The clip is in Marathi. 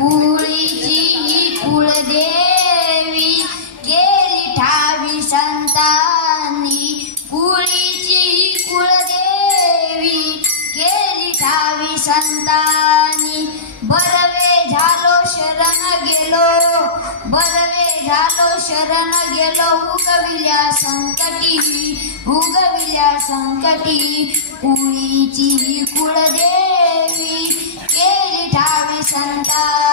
कुळीची कुळदेवी केली ठावी संतांनी, कुळीची कुळदेवी केली ठावी संतांनी. बरवे झालो शरण गेलो, बरवे झालो शरण गेलो, उगविल्या संकटी, उगविल्या संकटी. कुळीची कुळदेवी केली ठावी संतांनी.